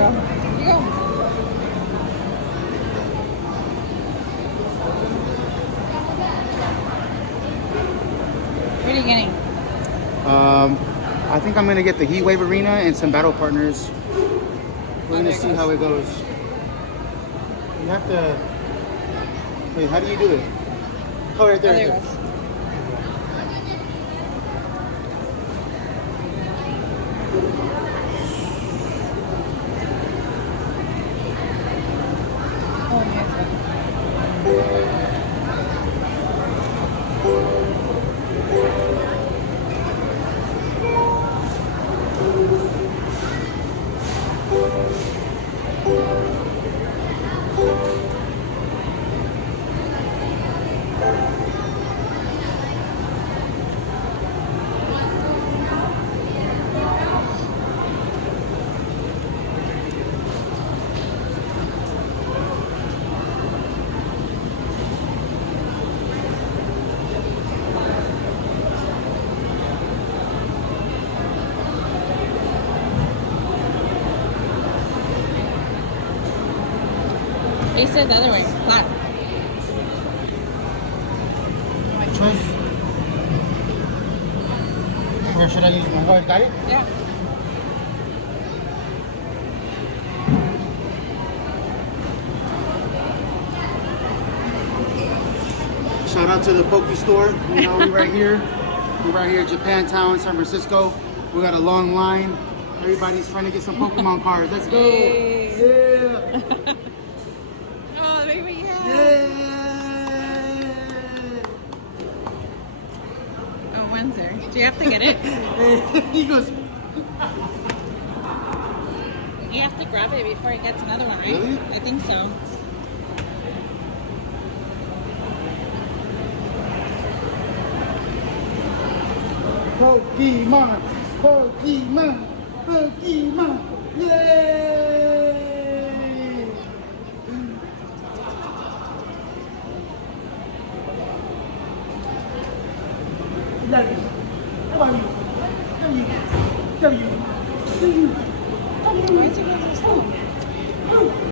go. Here you go. What are you getting? I think I'm gonna get the Heat Wave Arena and some battle partners. We're gonna see how it goes. You have to. Wait, how do you do it? Oh, right there. Oh, there Right it there. goes. Oh, yes. He said the other way. Flat. Choice. Where should I use my wife? Got it? Yeah. Shout out to the Pokéstore. You know, we're right here. We're right here, Japantown, San Francisco. We got a long line. Everybody's trying to get some Pokemon cards. Let's go. Yay. Yeah. Oh, baby, yeah. Yeah. Oh, Windsor. Do you have to get it? He goes, You have to grab it before it gets another one, right? Really? I think so. Pokemon, Pokemon, Pokemon. Yay! W. How about you? W. W. W. W. Why is it going so slow?